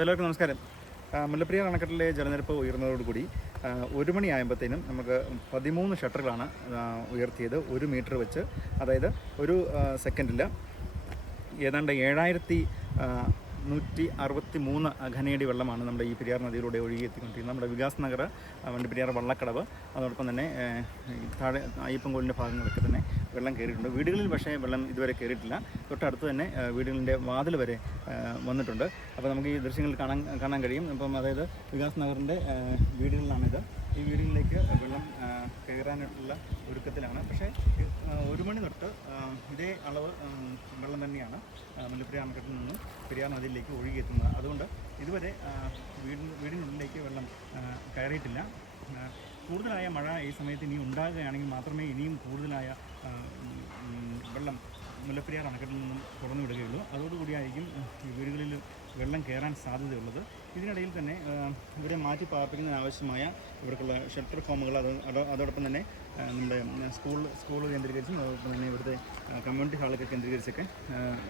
എല്ലാവർക്കും നമസ്കാരം. മുല്ലപ്പെരിയാർ അണക്കെട്ടിലെ ജലനിരപ്പ് ഉയർന്നതോടുകൂടി ഒരു ഒരു മണിയാകുമ്പോഴത്തേനും നമുക്ക് പതിമൂന്ന് ഷട്ടറുകളാണ് ഉയർത്തിയത്. ഒരു മീറ്റർ വെച്ച് അതായത് ഒരു സെക്കൻഡിൽ ഏതാണ്ട് ഏഴായിരത്തി നൂറ്റി അറുപത്തി മൂന്ന് ഘനയടി വെള്ളമാണ് നമ്മുടെ ഈ പെരിയാർ നദിയിലൂടെ ഒഴുകി എത്തിക്കൊണ്ടിരിക്കുന്നത് നമ്മുടെ വികാസ് നഗർ വണ്ടിപ്പെരിയാർ വള്ളക്കടവ് അതോടൊപ്പം തന്നെ താഴെ അയ്യപ്പൻകോലിന്റെ ഭാഗങ്ങളൊക്കെ തന്നെ വെള്ളം കയറിയിട്ടുണ്ട്. വീടുകളിൽ പക്ഷേ വെള്ളം ഇതുവരെ കയറിയിട്ടില്ല. തൊട്ടടുത്ത് തന്നെ വീടുകളിന്റെ വാതിൽ വരെ വന്നിട്ടുണ്ട്. അപ്പോൾ നമുക്ക് ഈ ദൃശ്യങ്ങൾ കാണാൻ കാണാൻ കഴിയും. അപ്പം അതായത് വികാസ് നഗറിന്റെ വീടുകളിലാണിത്. ഈ വീടുകളിലേക്ക് വെള്ളം കയറാനുള്ള ഒരുക്കത്തിലാണ്. പക്ഷേ ഒരു മണി തൊട്ട് ഇതേ അളവ് വെള്ളം തന്നെയാണ് മുല്ലപ്പെരിയാർ അണക്കെട്ടിൽ നിന്നും പെരിയാർ നദിയിലേക്ക് ഒഴുകിയെത്തുന്നത്. അതുകൊണ്ട് ഇതുവരെ വീടിന് വീടിനുള്ളിലേക്ക് വെള്ളം കയറിയിട്ടില്ല. കൂടുതലായ മഴ ഈ സമയത്ത് ഇനി ഉണ്ടാകുകയാണെങ്കിൽ മാത്രമേ ഇനിയും കൂടുതലായ വെള്ളം മുല്ലപ്പെരിയാർ അണക്കെട്ടിൽ നിന്നും തുറന്നു വിടുകയുള്ളൂ. അതോടുകൂടിയായിരിക്കും വീടുകളിൽ വെള്ളം കയറാൻ സാധ്യതയുള്ളത്. ഇതിനിടയിൽ തന്നെ ഇവരെ മാറ്റി പാർപ്പിക്കുന്നതിന് ആവശ്യമായ ഇവർക്കുള്ള ഷെൽട്ടർ ഫോമുകൾ അത് അതോ- അതോടൊപ്പം തന്നെ നമ്മുടെ സ്കൂൾ സ്കൂൾ കേന്ദ്രീകരിച്ചും അതോടൊപ്പം തന്നെ ഇവിടുത്തെ കമ്മ്യൂണിറ്റി ഹാളൊക്കെ കേന്ദ്രീകരിച്ചൊക്കെ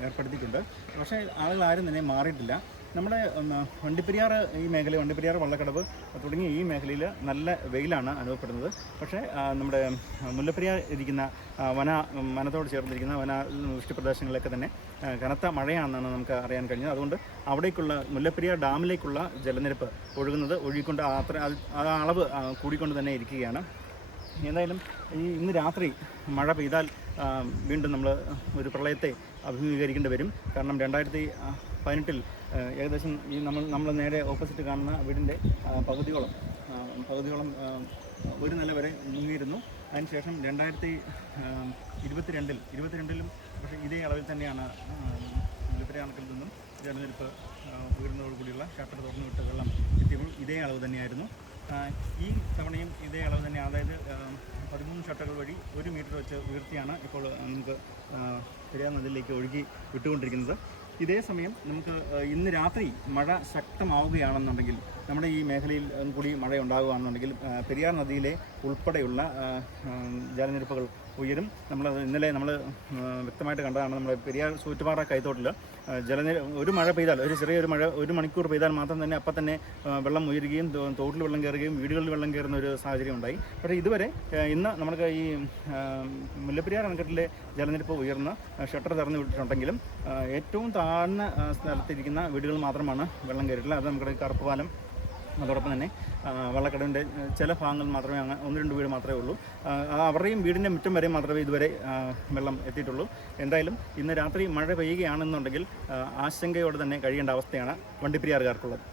ഏർപ്പെടുത്തിയിട്ടുണ്ട്. പക്ഷേ ആളുകൾ ആരും തന്നെ മാറിയിട്ടില്ല. നമ്മുടെ വണ്ടിപ്പെരിയാർ ഈ മേഖല വണ്ടിപ്പെരിയാർ വള്ളക്കടവ് തുടങ്ങി ഈ മേഖലയിൽ നല്ല വെയിലാണ് അനുഭവപ്പെടുന്നത്. പക്ഷേ നമ്മുടെ മുല്ലപ്പെരിയാർ ഇരിക്കുന്ന വന വനത്തോട് ചേർന്നിരിക്കുന്ന വന വൃഷ്ടിപ്രദേശങ്ങളിലൊക്കെ തന്നെ കനത്ത മഴയാണെന്നാണ് നമുക്ക് അറിയാൻ കഴിഞ്ഞത്. അതുകൊണ്ട് അവിടേക്കുള്ള മുല്ലപ്പെരിയാർ ഡാമിലേക്കുള്ള ജലനിരപ്പ് ഒഴുകുന്നത് ഒഴുകിക്കൊണ്ട് അത്ര ആ അളവ് കൂടിക്കൊണ്ട് തന്നെ ഇരിക്കുകയാണ്. എന്തായാലും ഈ ഇന്ന് രാത്രി മഴ പെയ്താൽ വീണ്ടും നമ്മൾ ഒരു പ്രളയത്തെ അഭിമുഖീകരിക്കേണ്ടി വരും. കാരണം രണ്ടായിരത്തി പതിനെട്ടിൽ ഏകദേശം ഈ നമ്മൾ നമ്മൾ നേരെ ഓപ്പോസിറ്റ് കാണുന്ന വീടിന്റെ പകുതിയോളം പകുതിയോളം ഒരു നില വരെ മുങ്ങിയിരുന്നു. അതിനുശേഷം രണ്ടായിരത്തി ഇരുപത്തിരണ്ടിൽ ഇരുപത്തിരണ്ടിലും പക്ഷേ ഇതേ അളവിൽ തന്നെയാണ് മുല്ലപ്പെരിയാർ അണക്കിൽ നിന്നും ജലനിരപ്പ് ഉയർന്നതോടുകൂടിയുള്ള ഷട്ടർ തുറന്നു വിട്ട് വെള്ളം എത്തിയപ്പോൾ ഇതേ അളവ് തന്നെയായിരുന്നു. ഈ തവണയും ഇതേ അതായത് പതിമൂന്ന് ഷട്ടറുകൾ വഴി ഒരു മീറ്റർ വെച്ച് ഉയർത്തിയാണ് ഇപ്പോൾ നമുക്ക് പെരിയാർ നദിയിലേക്ക് ഒഴുകി വിട്ടുകൊണ്ടിരിക്കുന്നത്. ഇതേ സമയം നമുക്ക് ഇന്ന് രാത്രി മഴ ശക്തമാവുകയാണെന്നുണ്ടെങ്കിൽ നമ്മുടെ ഈ മേഖലയിൽ കൂടി മഴ ഉണ്ടാകുകയാണെന്നുണ്ടെങ്കിൽ പെരിയാർ നദിയിലെ ഉൾപ്പെടെയുള്ള ജലനിരപ്പുകൾ ഉയരും. നമ്മൾ ഇന്നലെ നമ്മൾ വ്യക്തമായിട്ട് കണ്ടതാണ് നമ്മുടെ പെരിയാർ സൂറ്റുപാറ കൈത്തോട്ടിൽ ജലനിര ഒരു മഴ പെയ്താൽ ഒരു ചെറിയൊരു മഴ ഒരു മണിക്കൂർ പെയ്താൽ മാത്രം തന്നെ അപ്പം തന്നെ വെള്ളം ഉയരുകയും തോട്ടിൽ വെള്ളം കയറുകയും വീടുകളിൽ വെള്ളം കയറുന്ന ഒരു സാഹചര്യം ഉണ്ടായി. പക്ഷേ ഇതുവരെ ഇന്ന് നമുക്ക് ഈ മുല്ലപ്പെരിയാർ അണക്കെട്ടിലെ ജലനിരപ്പ് ഉയർന്ന് ഷട്ടർ തുറന്നു വിട്ടിട്ടുണ്ടെങ്കിലും ഏറ്റവും താഴ്ന്ന സ്ഥലത്തിരിക്കുന്ന വീടുകൾ മാത്രമാണ് വെള്ളം കയറിയിട്ടുള്ളത്. അത് നമ്മുടെ കറുപ്പുപാലം അതോടൊപ്പം തന്നെ വള്ളക്കടവിന്റെ ചില ഭാഗങ്ങൾ മാത്രമേ അങ്ങ് ഒന്ന് രണ്ട് വീട് മാത്രമേ ഉള്ളൂ. അവരുടെയും വീടിന്റെ മുറ്റം വരെ മാത്രമേ ഇതുവരെ വെള്ളം എത്തിയിട്ടുള്ളൂ. എന്തായാലും ഇന്ന് രാത്രി മഴ പെയ്യുകയാണെന്നുണ്ടെങ്കിൽ ആശങ്കയോടെ തന്നെ കഴിയേണ്ട അവസ്ഥയാണ് വണ്ടിപ്പെരിയാറുകാർക്കുള്ളത്.